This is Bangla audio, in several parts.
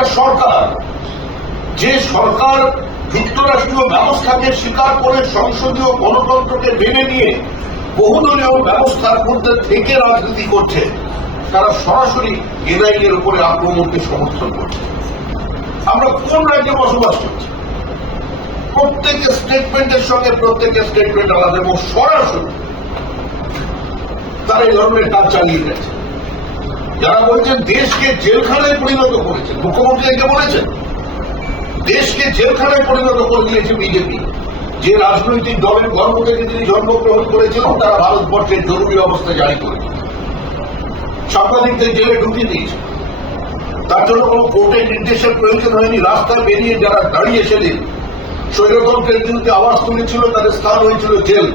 একটা সরকার, যে সরকার যুক্তরাষ্ট্রীয় ব্যবস্থাকে স্বীকার করে সংসদীয় গণতন্ত্রকে মেনে নিয়ে বহুদলীয় ব্যবস্থার মধ্যে থেকে রাজনীতি করছে, তারা সরাসরি এর উপরে আক্রমণকে সমর্থন করছে। আমরা কোন রাজ্যে বসবাস করছি? প্রত্যেকের স্টেটমেন্টের সঙ্গে প্রত্যেকের স্টেটমেন্ট আলাদা এবং সরাসরি। তারা এই ধরনের কাজ চালিয়ে গেছে যারা বলছেন দেশকে জেলখানায় পরিণত করেছেন মুখ্যমন্ত্রী একে বলেছেন? দেশকে জেলখানায় পরিণত করে দিয়েছে বিজেপি। যে রাজনৈতিক দলের গর্ব থেকে তিনি জন্মগ্রহণ করেছিলেন তারা ভারতবর্ষের জরুরি অবস্থা জারি করেছে। সাংবাদিকদের জেলে ঢুকিয়ে দিয়েছে। তার জন্য কোনো কোর্টের নির্দেশের প্রয়োজন হয়নি। রাস্তায় বেরিয়ে যারা দাঁড়িয়ে সেদিন স্বৈরতন্ত্রের বিরুদ্ধে আওয়াজ তুলেছিল, তাদের স্থান হয়েছিল জেল।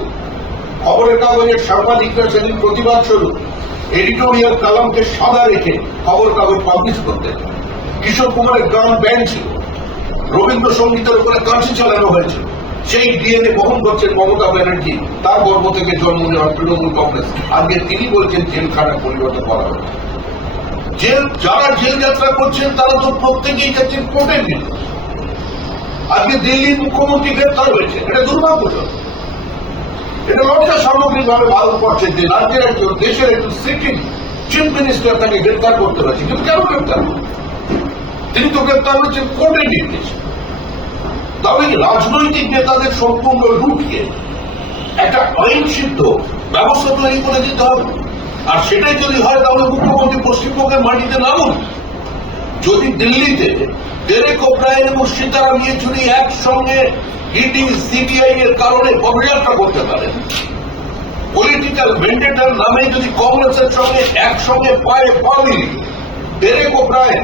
খবরের কাগজের সাংবাদিকরা সেদিন প্রতিবাদ স্বরূপ এডিটোরিয়াল কালামকে সাদা রেখে খবর কাগজ পাবলিশ করতেন কিশোর কুমারের গান ব্যান ছিল। রবীন্দ্রসঙ্গীতের উপরে কাঁচি চালানো হয়েছে। সেই ডিএনএ বহন করছেন মমতা ব্যানার্জি। তার গর্ব থেকে জন্ম নেওয়া তৃণমূল কংগ্রেস। আজকে তিনি বলছেন জেলখানা পরিবর্তন করা হবে। জেল, যারা জেল যাত্রা করছেন, তারা তো প্রত্যেকেই যাচ্ছেন কোর্টের আজকে দিল্লির মুখ্যমন্ত্রী গ্রেপ্তার হয়েছে। এটা দুর্ভাগ্যজনক। এটা লজ্জা সামগ্রিকভাবে ভারতবর্ষের যে রাজ্যের একজন দেশের একজন সিটিং চিফ মিনিস্টার তাকে গ্রেপ্তার করতে পারছে। কিন্তু কেন গ্রেপ্তার? তিনি তো গ্রেপ্তার হচ্ছেন কোর্টের নির্দেশ। তবে রাজনৈতিক নেতাদের সম্পূর্ণ লুটকে একটা আইন সিদ্ধ ব্যবস্থা তৈরি করে দিতে হবে। আর সেটাই যদি হয়, তাহলে মুখ্যমন্ত্রী পশ্চিমবঙ্গের মাটিতে নামুন। যদি দিল্লিতে ডেরেক ওব্রায়ন এবং সীতারাম ইয়েচুরি একসঙ্গে ইডি, সিবিআই এর কারণে পদযাত্রা করতে পারেন পলিটিক্যাল ভেন্ডেটার নামে যদি কংগ্রেসের সঙ্গে একসঙ্গে পায়ে পা মিলিয়ে ডেরেক ওব্রায়ন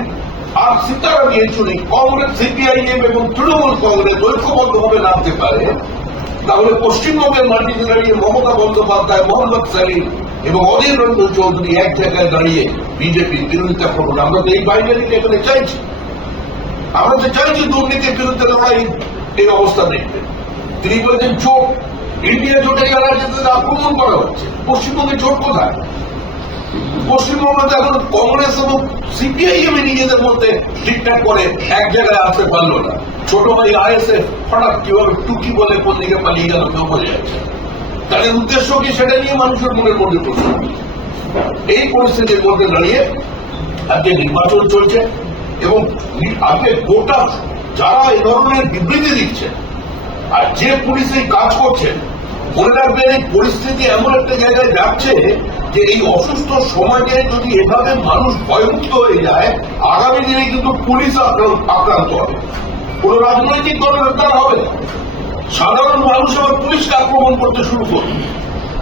আর সীতারাম ইয়েচুরি কংগ্রেস সিপিআইএম এবং তৃণমূল কংগ্রেস ঐক্যবদ্ধভাবে নামতে পারে, তাহলে পশ্চিমবঙ্গের মাটিতে দাঁড়িয়ে মমতা বন্দ্যোপাধ্যায়, মোহাম্মদ সালিম এবং অধীর রঞ্জন চৌধুরী এক জায়গায় দাঁড়িয়ে বিজেপির বিরোধিতা করবেন আমরা তো এই বাইনারিকে এখানে চাইছি। আমরা তো চাইছি দুর্নীতির বিরুদ্ধে লড়াই, এই অবস্থা দেখবে। তিনি বলেছেন জোট ইন্ডিয়া জোটে যারা আছে আক্রমণ করা হচ্ছে। পশ্চিমবঙ্গে জোট কোথায়? পশ্চিমবঙ্গে তো এখন কংগ্রেস এবং সিপিআইএম নিজেদের মধ্যে ঠিকঠাক করে এক জায়গায় আসতে পারল না। ছোট ভাই আইএসএফ হঠাৎ কীভাবে টুকি বলে কোন দিকে পালিয়ে গেল কেউ বোঝা যাচ্ছে তাদের উদ্দেশ্য কি সেটা নিয়ে মানুষের মনের মধ্যে প্রশ্ন। এই পরিস্থিতির মধ্যে দাঁড়িয়ে আজকে নির্বাচন চলছে এবং আজকে গোটা যারা এই ধরনের বিবৃতি দিচ্ছে আর যে পুলিশ এই কাজ করছেন মনে রাখবেন এই পরিস্থিতি এমন একটা জায়গায় যাচ্ছে যে এই অসুস্থ সমাজে যদি এভাবে মানুষ ভয়মুক্ত হয়ে যায়, আগামী দিনে কিন্তু পুলিশ আক্রান্ত হবে। কোন রাজনৈতিক দলের হবে সাধারণ মানুষ আবার পুলিশকে আক্রমণ করতে শুরু করবে।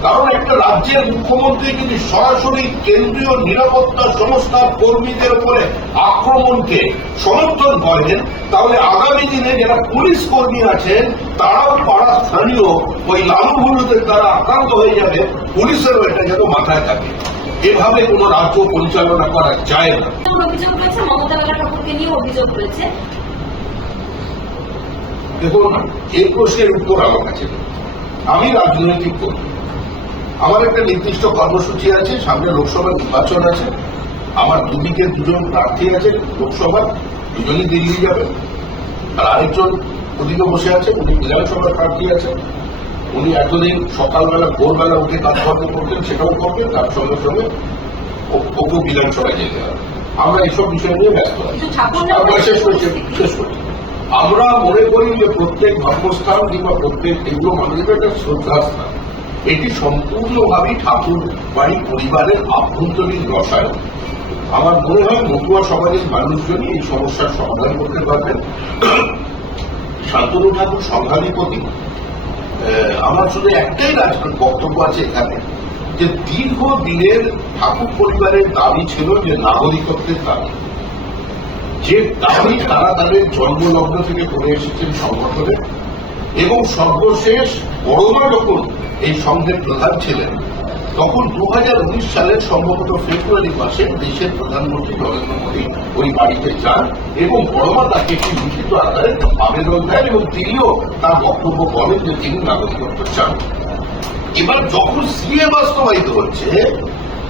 কারণ একটা রাজ্যের মুখ্যমন্ত্রী যদি সরাসরি কেন্দ্রীয় নিরাপত্তা সংস্থার কর্মীদের উপরে আক্রমণকে সমর্থন করেন। তাহলে আগামী দিনে যারা পুলিশ কর্মী আছেন তারাও পাড়া স্থানীয় ওই লালু হলুদের দ্বারা আক্রান্ত হয়ে যাবে। পুলিশেরও এটা যেন মাথায় থাকে। এভাবে কোনো রাজ্য পরিচালনা করা যায় না। যেমন অভিযোগ রয়েছে মমতা ঠাকুরকে নিয়ে অভিযোগ রয়েছে। দেখুন এই প্রশ্নের উত্তর আমার কাছে আমি রাজনৈতিক কর্মী। আমার একটা নির্দিষ্ট কর্মসূচি আছে সামনে লোকসভা নির্বাচন আছে। আমার দুদিকে দুজন প্রার্থী আছে লোকসভা দুজনই দিল্লি যাবে। আর আরেকজন ওদিকে বসে আছে উনি বিধানসভার প্রার্থী আছে। উনি এতদিন সকালবেলা ভোরবেলা উঠে কাজকর্ম করতেন সেটাও করবেন তার সঙ্গে সঙ্গে ও- ওকেও বিধানসভায় যেতে হবে। আমরা এইসব বিষয় নিয়ে ব্যস্ত আছি। শেষ করছি শেষ করছি। আমরা মনে করি যে প্রত্যেক ধর্মস্থান কিংবা প্রত্যেক এগুলো মানুষের একটা শ্রদ্ধাস্থান। এটি সম্পূর্ণভাবেই ঠাকুর বাড়ি পরিবারের আভ্যন্তরীণ রসায়ন। আমার মনে হয় মতুয়া সমাজের মানুষজনই এই সমস্যার সমাধান করতে পারবেন। শান্তনু ঠাকুর সংঘাধিপতি আমার শুধু একটাই রাজনৈতিক বক্তব্য আছে এখানে, যে দীর্ঘ দিনের ঠাকুর পরিবারের দাবি ছিল যে নাগরিকত্বের দাবি। যে দাবি তারা তাদের জন্মলগ্ন থেকে করে এসেছেন সংগঠনে, এবং সর্বশেষ বড়মা যখন এই সংঘের প্রধান ছিলেন। তখন দু হাজার উনিশ সালের সম্ভবত ফেব্রুয়ারি মাসে দেশের প্রধানমন্ত্রী নরেন্দ্র মোদী ওই বাড়িতে যান এবং বড়মা তাকে একটি লিখিত আকারে আবেদন দেন এবং তিনিও তার বক্তব্য বলেন যে তিনি নাগরিকত্ব চান। এবার যখন সিএ বাস্তবায়িত হচ্ছে,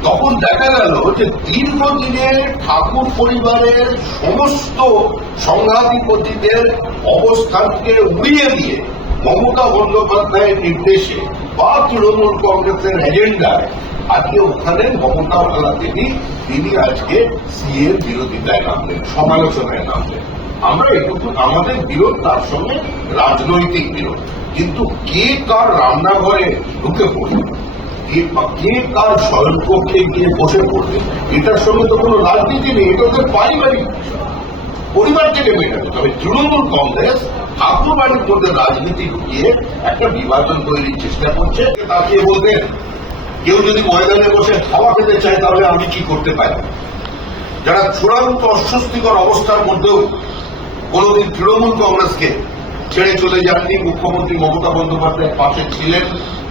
তখন দেখা গেল যে দীর্ঘদিনের ঠাকুর পরিবারের সমস্ত সংঘাধিপতিদের অবস্থানকে উড়িয়ে দিয়ে মমতা বন্দ্যোপাধ্যায়ের নির্দেশে বা তৃণমূল কংগ্রেসের এজেন্ডায় আজকে ওখানে মমতা বলা তিনি আজকে সিএর বিরোধিতায় নামলেন, সমালোচনায় নামলেন। আমরা এটুকু আমাদের বিরোধ, তার সঙ্গে রাজনৈতিক বিরোধ। কিন্তু কে কার রান্নাঘরে ঢুকে পড়বে কে কার স্বয়ংকক্ষে গিয়ে বসে পড়বে এটার সঙ্গে তো কোনো রাজনীতি নেই, এটা ওদের পারিবারিক বিষয়। পরিবার থেকে মেটাবে তবে তৃণমূল কংগ্রেস ঠাকুর বাড়ির মধ্যে রাজনীতি ঢুকিয়ে একটা বিভাজন তৈরির চেষ্টা করছে। তাকিয়ে বলবেন, কেউ যদি ময়দানে বসে খাওয়া খেতে চায়, তাহলে আমি কি করতে পারি? যারা চূড়ান্ত অস্বস্তিকর অবস্থার মধ্যেও কোনোদিন তৃণমূল কংগ্রেসকে ছেড়ে চলে যাননি, মুখ্যমন্ত্রী মমতা বন্দ্যোপাধ্যায়ের পাশে ছিলেন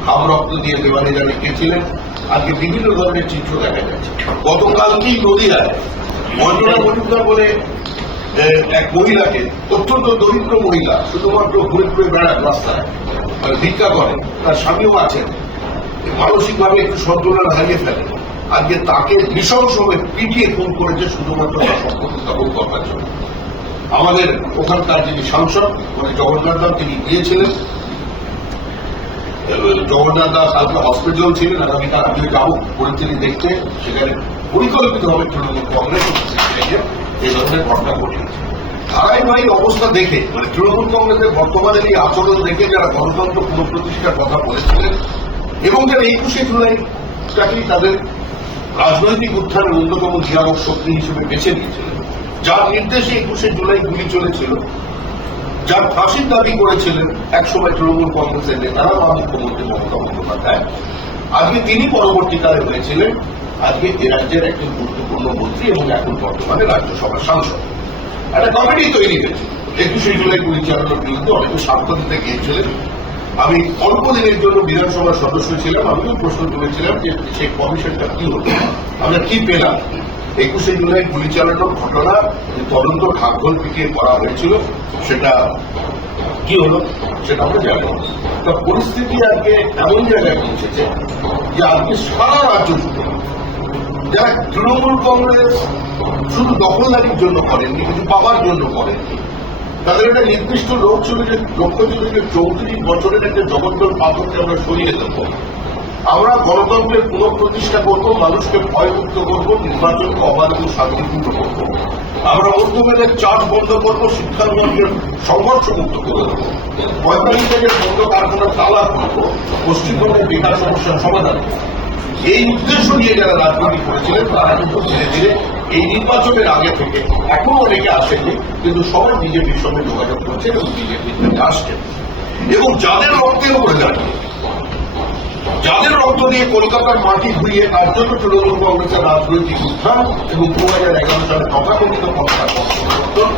হাম রক্ত দিয়ে দেওয়ানি জানে ছিলেন, আজকে বিভিন্ন ধরনের চিত্র দেখা যাচ্ছে। গতকালকেই নদীয়ায় মঞ্জুরা মজুমদার বলে এক মহিলাকে অত্যন্ত দরিদ্র মহিলা, শুধুমাত্র ঘুরে ঘুরে বেড়ান রাস্তায় ভিক্ষা করে, তার স্বামীও আছেন। মানসিকভাবে একটু সন্তুলন হারিয়ে ফেলে। আজকে তাকে নৃশংসভাবে পিটিয়ে খুন করেছে শুধুমাত্র তার সম্পত্তি দখল করবার জন্য। আমাদের ওখানকার যিনি সাংসদ মানে জগন্নাথ দাস, তিনি গিয়েছিলেন। জগন্নাথ দাস কালকে হসপিটাল ছিলেন আগামীকাল আমি যাব। পরিস্থিতি দেখতে, সেখানে পরিকল্পিতভাবে তৃণমূল কংগ্রেস এই ধরনের ঘটনা ঘটিয়েছে ভাই অবস্থা দেখে মানে তৃণমূল কংগ্রেসের বর্তমানের এই আচরণ দেখে যারা গণতন্ত্র পুনঃপ্রতিষ্ঠার কথা বলেছিলেন, এবং যারা একুশে জুলাইটাকেই তাদের রাজনৈতিক উত্থানের অন্যতম নিয়ামক শক্তি হিসেবে বেছে নিয়েছিলেন, যার নির্দেশে একুশে জুলাই গুলি চলেছিল, যার ফাঁসির দাবি করেছিলেন একসময় তৃণমূল কংগ্রেসের নেতারা মুখ্যমন্ত্রী মমতা বন্দ্যোপাধ্যায়। আজকে তিনি পরবর্তীকালে হয়েছিলেন আজকে এ রাজ্যের একজন গুরুত্বপূর্ণ মন্ত্রী এবং এখন বর্তমানে রাজ্যসভার সাংসদ। একটা কমিটি তৈরি হয়েছে। একুশে জুলাই গুলি চালানোর বিরুদ্ধে অনেকে স্বার্থ দিতে গিয়েছিলেন। আমি অল্প দিনের জন্য বিধানসভার সদস্য ছিলাম। আমিও প্রশ্ন তুলেছিলাম যে সেই কমিশনটা কি হলো? আমরা কি পেলাম? একুশে জুলাই গুলি চালানোর ঘটনা তদন্ত ঢাকঢোল পিটিয়ে করা হয়েছিল, সেটা কি হলো? সেটা আমরা জানি। তা পরিস্থিতি আজকে এমন জায়গায় পৌঁছেছে যে আজকে সারা রাজ্য জুড়ে যারা তৃণমূল কংগ্রেস শুধু দখলদারির জন্য করেননি, কিন্তু পাওয়ার জন্য করেননি। তাদের একটা নির্দিষ্ট লোক ছিল যে লক্ষ্য ছিল যে চৌত্রিশ বছরের একটা জগদ্দল পাথরকে আমরা সরিয়ে দেব। আমরা গণতন্ত্রের পুনঃপ্রতিষ্ঠা করব, মানুষকে ভয়মুক্ত করব, নির্বাচনকে অবাধ এবং শান্তিপূর্ণ করব। আমরা মধ্যমেদের চাষ বন্ধ করব শিক্ষাঙ্গনের সংঘর্ষ মুক্ত করে দেবো। পঁয়তাল্লিশ থেকে বন্ধ কারখানা তালা করব পশ্চিমবঙ্গের বিকাশ সমস্যার সমাধান। এই উদ্দেশ্য নিয়ে যারা রাজনীতি করেছিলেন, তারা কিন্তু ধীরে ধীরে এই নির্বাচনের আগে থেকে এখনও অনেকে আসেননি, কিন্তু সবাই বিজেপির সঙ্গে যোগাযোগ করছেন এবং বিজেপির থেকে আসছেন এবং যাদের রক্তের উপরে দাঁড়িয়ে, যাদের রক্ত দিয়ে কলকাতার মাটি ধুইয়ে তার জন্য তৃণমূল কংগ্রেসের রাজনৈতিক উত্থান এবং দু হাজার এগারো সালে তথাকথিত ক্ষমতার পরিবর্তন,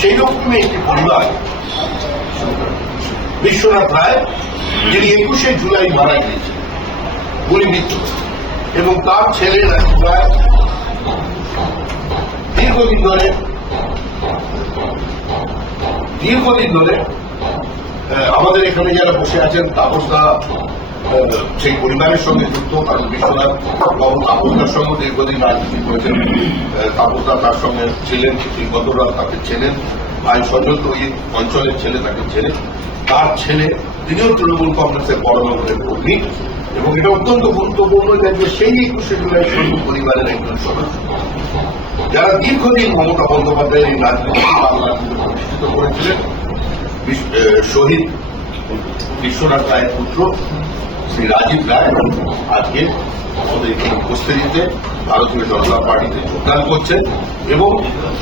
সেই রকমই একটি পরিবার, বিশ্বনাথ রায়, যিনি একুশে জুলাই মারা গিয়েছেন গুলিবিদ্ধ এবং তার ছেলে রায় দীর্ঘদিন ধরে দীর্ঘদিন ধরে আমাদের এখানে যারা বসে আছেন তাপসদা সেই পরিবারের সঙ্গে যুক্ত, কারণ বিশ্বনাথ তাপসদার সঙ্গে দীর্ঘদিন রাজনীতি করেছেন। তাপসদা তার সঙ্গে ছিলেন গতরা তাকে ছেলেন ভাই সজল তো এই অঞ্চলের ছেলে, তাকে ছেলে তার ছেলে তিনিও তৃণমূল কংগ্রেসের বড় রকমের কর্মী। এবং এটা অত্যন্ত গুরুত্বপূর্ণ যে সেই একুশে জুলাই সৈন্য পরিবারের একজন সদস্য। যারা দীর্ঘদিন মমতা বন্দ্যোপাধ্যায়ের এই রাজনীতি প্রতিষ্ঠিত করেছিলেন শহীদ বিশ্বনাথ রায়ের পুত্র, শ্রী রাজীব রায় আজকে আমাদের এখানে উপস্থিতিতে ভারতীয় জনতা পার্টিতে যোগদান করছেন এবং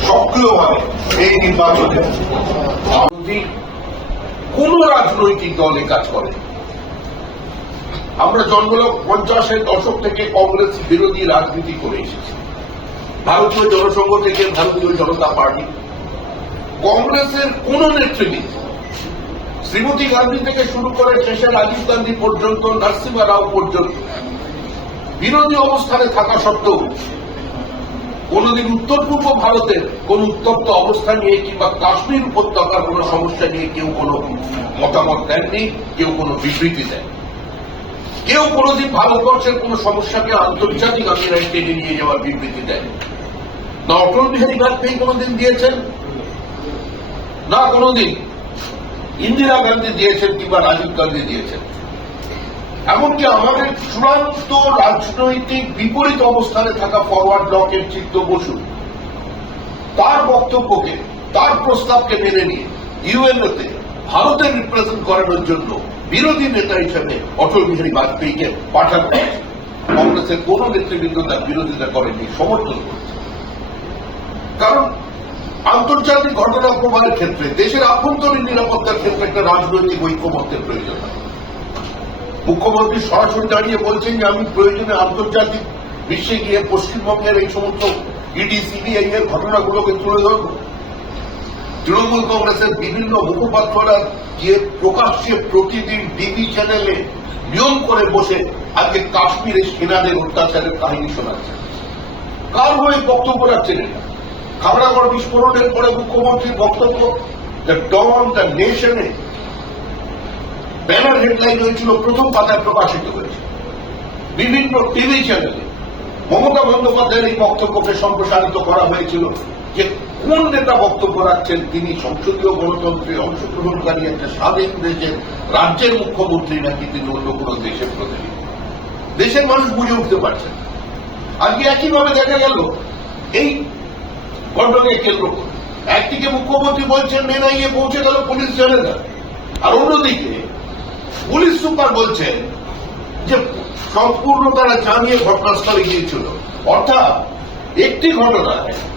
সক্রিয়ভাবে এই নির্বাচনে কোন রাজনৈতিক দল কাজ করে আমরা জন্মলক পঞ্চাশের দশক থেকে কংগ্রেস বিরোধী রাজনীতি করে এসেছি। ভারতীয় জনসংঘ থেকে ভারতীয় জনতা পার্টি। কংগ্রেসের কোন নেতৃবৃন্দ শ্রীমতী গান্ধী থেকে শুরু করে শেষে রাজীব গান্ধী পর্যন্ত, নরসিংহ রাও পর্যন্ত। বিরোধী অবস্থানে থাকা সত্ত্বেও কোনদিন উত্তর পূর্ব ভারতের কোন উত্তপ্ত অবস্থা নিয়ে কিংবা কাশ্মীর উপত্যকার কোন সমস্যা নিয়ে কেউ কোনো মতামত দেননি, কেউ কোনো বিবৃতি দেন কেউ কোনোদিন ভারতবর্ষের কোন সমস্যাকে আন্তর্জাতিক আমিরায় টেনে নিয়ে যাওয়ার বিবৃতি দেয়। না অটল বিহারী বাজপেয়ী কোনোদিন দিয়েছেন? না কোনোদিন। ইন্দিরা গান্ধী দিয়েছেন কিংবা রাজীব গান্ধী দিয়েছেন। এমনকি আমাদের চূড়ান্ত রাজনৈতিক বিপরীত অবস্থানে থাকা ফরওয়ার্ড ব্লকের চিত্ত বসু, তার বক্তব্যকে, তার প্রস্তাবকে মেনে নিয়ে, ইউএনওতে ভারতের রিপ্রেজেন্ট করানোর জন্য বিরোধী নেতা হিসেবে অটল বিহারী বাজপেয়ীকে পাঠানো কংগ্রেসের কোন নেতৃবৃন্দ তার বিরোধিতা করেনি, সমর্থন করেছে। কারণ আন্তর্জাতিক ঘটনা প্রবাহের ক্ষেত্রে, দেশের আভ্যন্তরীণ নিরাপত্তার ক্ষেত্রে একটা রাজনৈতিক ঐক্যমত্যের প্রয়োজন। হয় মুখ্যমন্ত্রী সরাসরি দাঁড়িয়ে বলছেন যে, আমি প্রয়োজনে আন্তর্জাতিক বিশ্বে গিয়ে পশ্চিমবঙ্গের এই সমস্ত ইডি সিবিআই এর ঘটনাগুলোকে তুলে ধরব। তৃণমূল কংগ্রেসের বিভিন্ন মুখপাত্ররা গিয়ে প্রকাশ্যে প্রতিদিন টিভি চ্যানেলে নিয়ম করে বসে আজকে কাশ্মীরে সেনাদের অত্যাচারের কাহিনী শোনাচ্ছে। কার হয়ে বক্তব্য রাখছেন এটা খাগড়াগড় বিস্ফোরণের পরে মুখ্যমন্ত্রীর বক্তব্য দ্য ডন দ্য নেশনে ব্যানার হেডলাইন হয়েছিল, প্রথম পাতায় প্রকাশিত হয়েছে। বিভিন্ন টিভি চ্যানেলে মমতা বন্দ্যোপাধ্যায়ের এই বক্তব্যকে সম্প্রসারিত করা হয়েছিল যে কোন নেতা বক্তব্য রাখছেন? তিনি সংসদীয় গণতন্ত্রে অংশগ্রহণকারী একটা স্বাধীন দেশের রাজ্যের মুখ্যমন্ত্রী নাকি তিনি অন্য কোন দেশের প্রতিনিধি? দেশের মানুষ বুঝে উঠতে পারছেন আজকে একইভাবে দেখা গেল, এই ঘটনাকে কেন্দ্র করে। একদিকে মুখ্যমন্ত্রী বলছেন এনআইএ পৌঁছে গেল পুলিশ জানে না আর অন্যদিকে পুলিশ সুপার বলছেন যে সম্পূর্ণ তারা জানিয়ে ঘটনাস্থলে গিয়েছিল। অর্থাৎ একটি ঘটনায়